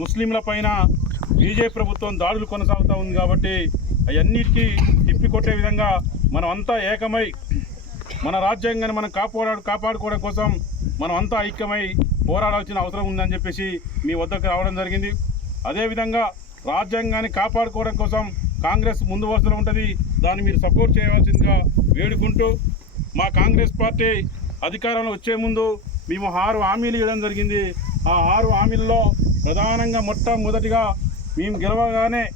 ముస్లింల పైన బీజేపీ ప్రభుత్వం దాడులు కొనసాగుతూ ఉంది కాబట్టి అవన్నిటికీ తిప్పికొట్టే విధంగా మనం అంతా ఏకమై మన రాజ్యాంగాన్ని మనం కాపాడు కాపాడుకోవడం కోసం మనం అంతా ఐక్యమై పోరాడాల్సిన అవసరం ఉందని చెప్పేసి మీ వద్దకు రావడం జరిగింది. అదేవిధంగా రాజ్యాంగాన్ని కాపాడుకోవడం కోసం కాంగ్రెస్ ముందు వరుసలో ఉంటుంది. దాన్ని మీరు సపోర్ట్ చేయవలసిందిగా వేడుకుంటూ మా కాంగ్రెస్ పార్టీ అధికారంలో వచ్చే ముందు మేము ఆరు హామీలు ఇవ్వడం జరిగింది. ఆ ఆరు హామీల్లో ప్రధానంగా మొట్టమొదటిగా మేము గెలవగానే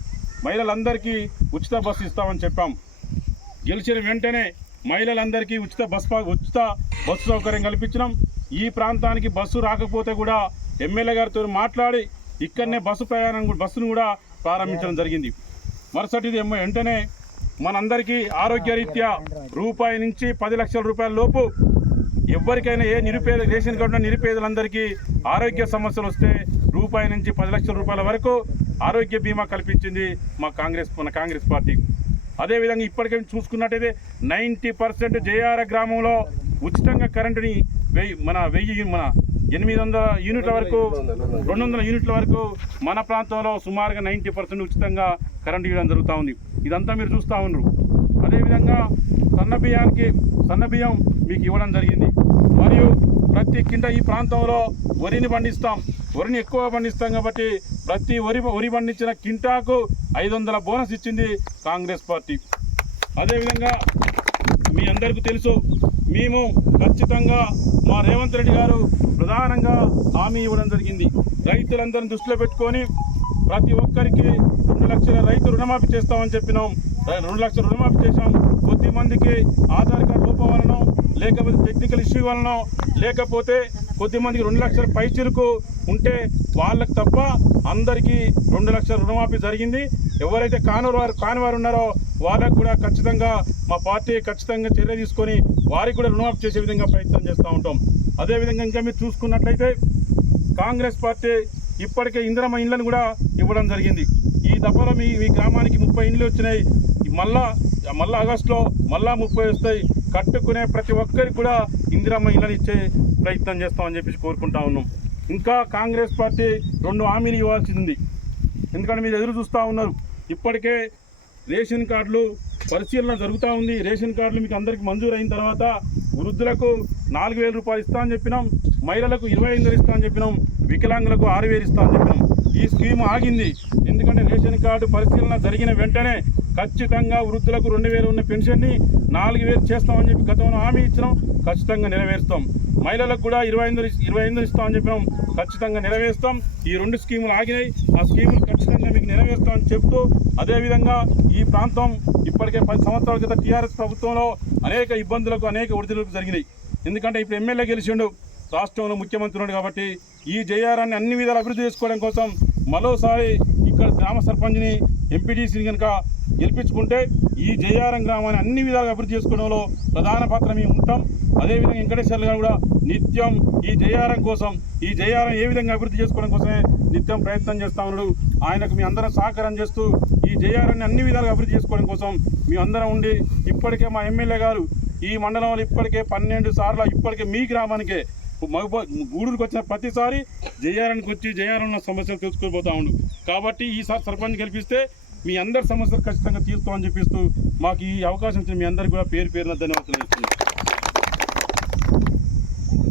మహిళలందరికీ ఉచిత బస్సు ఇస్తామని చెప్పాం. గెలిచిన వెంటనే మహిళలందరికీ ఉచిత బస్ పా- ఉచిత బస్సు సౌకర్యం కల్పించినాం. ఈ ప్రాంతానికి బస్సు రాకపోతే కూడా ఎమ్మెల్యే గారితో మాట్లాడి ఇక్కడనే బస్సు ప్రయాణం కూడా- బస్సును కూడా ప్రారంభించడం జరిగింది. మరుసటిది వెంటనే మనందరికీ ఆరోగ్యరీత్యా రూపాయి నుంచి పది లక్షల రూపాయల లోపు ఎవరికైనా ఏ నిరుపేద రేషన్ కార్డు నిరుపేదలందరికీ ఆరోగ్య సమస్యలు వస్తే రూపాయి నుంచి పది లక్షల రూపాయల వరకు ఆరోగ్య బీమా కల్పించింది మా కాంగ్రెస్ మన కాంగ్రెస్ పార్టీ. అదేవిధంగా ఇప్పటికే చూసుకున్నట్టయితే నైంటీ పర్సెంట్ జేఆర్ గ్రామంలో ఉచితంగా కరెంటుని వెయ్యి మన వెయ్యి మన ఎనిమిది వందల యూనిట్ల వరకు రెండు వందల యూనిట్ల వరకు మన ప్రాంతంలో సుమారుగా నైంటీ పర్సెంట్ ఉచితంగా కరెంట్ ఇవ్వడం జరుగుతూ ఉంది. ఇదంతా మీరు చూస్తూ ఉన్నారు అదేవిధంగా సన్న బియ్యానికి సన్న బియ్యం మీకు ఇవ్వడం జరిగింది. మరియు ప్రతి కింద ఈ ప్రాంతంలో వరిని పండిస్తాం. వరిని ఎక్కువ పండిస్తాం కాబట్టి ప్రతి వరి వరి పండించిన కింటాకు ఐదు వందల బోనస్ ఇచ్చింది కాంగ్రెస్ పార్టీ. అదేవిధంగా మీ అందరికీ తెలుసు మేము ఖచ్చితంగా మా రేవంత్ రెడ్డి గారు ప్రధానంగా హామీ ఇవ్వడం జరిగింది. రైతులందరిని దృష్టిలో పెట్టుకొని ప్రతి ఒక్కరికి రెండు లక్షల రైతు రుణమాఫీ చేస్తామని చెప్పినాం. రెండు లక్షల రుణమాఫీ చేశాం. కొద్ది మందికి ఆధార్ కార్డు లోపం వలన లేకపోతే టెక్నికల్ ఇష్యూ వలన లేకపోతే కొద్దిమందికి రెండు లక్షల పైచిలకు ఉంటే వాళ్ళకి తప్ప అందరికీ రెండు లక్షల రుణమాఫీ జరిగింది. ఎవరైతే కాని వారు కాని వారు ఉన్నారో వాళ్ళకు కూడా ఖచ్చితంగా మా పార్టీ ఖచ్చితంగా చర్య తీసుకొని వారికి కూడా రుణమాఫీ చేసే విధంగా ప్రయత్నం చేస్తూ ఉంటాం. అదేవిధంగా ఇంకా మీరు చూసుకున్నట్లయితే కాంగ్రెస్ పార్టీ ఇప్పటికే ఇందిరమ్మ ఇండ్లను కూడా ఇవ్వడం జరిగింది. ఈ దఫలో మీ మీ గ్రామానికి ముప్పై ఇండ్లు వచ్చినాయి. మళ్ళా మళ్ళీ ఆగస్టులో మళ్ళా ముప్పై వస్తాయి. కట్టుకునే ప్రతి ఒక్కరికి కూడా ఇందిరమ్మ ఇళ్ళని ఇచ్చే ప్రయత్నం చేస్తామని చెప్పేసి కోరుకుంటా ఉన్నాం. ఇంకా కాంగ్రెస్ పార్టీ రెండు హామీలు ఇవ్వాల్సింది. ఎందుకంటే మీరు ఎదురు చూస్తూ ఉన్నారు. ఇప్పటికే రేషన్ కార్డులు పరిశీలన జరుగుతూ ఉంది. రేషన్ కార్డులు మీకు అందరికీ మంజూరు అయిన తర్వాత వృద్ధులకు నాలుగు వేల రూపాయలు ఇస్తా అని చెప్పినాం. మహిళలకు ఇరవై ఐదు వేలు ఇస్తా అని చెప్పినాం. వికలాంగులకు ఆరు వేలు ఇస్తా అని చెప్పినాం. ఈ స్కీమ్ ఆగింది. ఎందుకంటే రేషన్ కార్డు పరిశీలన జరిగిన వెంటనే ఖచ్చితంగా వృద్ధులకు రెండు వేలు ఉన్న పెన్షన్ని నాలుగు వేలు చేస్తామని చెప్పి గతంలో హామీ ఇచ్చినాం. ఖచ్చితంగా నెరవేరుస్తాం. మహిళలకు కూడా ఇరవై ఐదు ఇరవై ఐదు ఇస్తామని చెప్పినాం. ఖచ్చితంగా నెరవేరుస్తాం. ఈ రెండు స్కీములు ఆగినాయి. ఆ స్కీములు ఖచ్చితంగా మీకు నెరవేరుస్తామని చెప్తూ అదేవిధంగా ఈ ప్రాంతం ఇప్పటికే పది సంవత్సరాల క్రితం టీఆర్ఎస్ ప్రభుత్వంలో అనేక ఇబ్బందులకు అనేక ఒడిదుడుకు జరిగినాయి. ఎందుకంటే ఇప్పుడు ఎమ్మెల్యే గెలిచిండు రాష్ట్రంలో ముఖ్యమంత్రి ఉన్నాడు కాబట్టి ఈ జయారాన్ని అన్ని విధాలు అభివృద్ధి చేసుకోవడం కోసం మరోసారి ఇక్కడ గ్రామ సర్పంచ్ని ఎంపీటీసీని కనుక గెలిపించుకుంటే ఈ జయారం గ్రామాన్ని అన్ని విధాలుగా అభివృద్ధి చేసుకోవడంలో ప్రధాన పాత్ర మేము ఉంటాం. అదేవిధంగా వెంకటేశ్వర్లు గారు కూడా నిత్యం ఈ జయారం కోసం ఈ జయారం ఏ విధంగా అభివృద్ధి చేసుకోవడం కోసమే నిత్యం ప్రయత్నం చేస్తా ఉన్నాడు. ఆయనకు మీ అందరం సహకారం చేస్తూ ఈ జయారాన్ని అన్ని విధాలుగా అభివృద్ధి చేసుకోవడం కోసం మీ అందరం ఉండి ఇప్పటికే మా ఎమ్మెల్యే గారు ఈ మండలంలో ఇప్పటికే పన్నెండు సార్లు ఇప్పటికే మీ గ్రామానికే మగబ గూడూరుకి వచ్చిన ప్రతిసారి జయారానికి వచ్చి జయారంలో సమస్యలు తెలుసుకొని పోతా ఉండు. కాబట్టి ఈసారి సర్పంచ్ గెలిపిస్తే మీ అందరి సమస్యలు ఖచ్చితంగా తీరుతామని చెప్పిస్తూ మాకు ఈ అవకాశం ఇచ్చిన మీ అందరికీ కూడా పేరు పేరున ధన్యవాదాలు ఇస్తున్నాను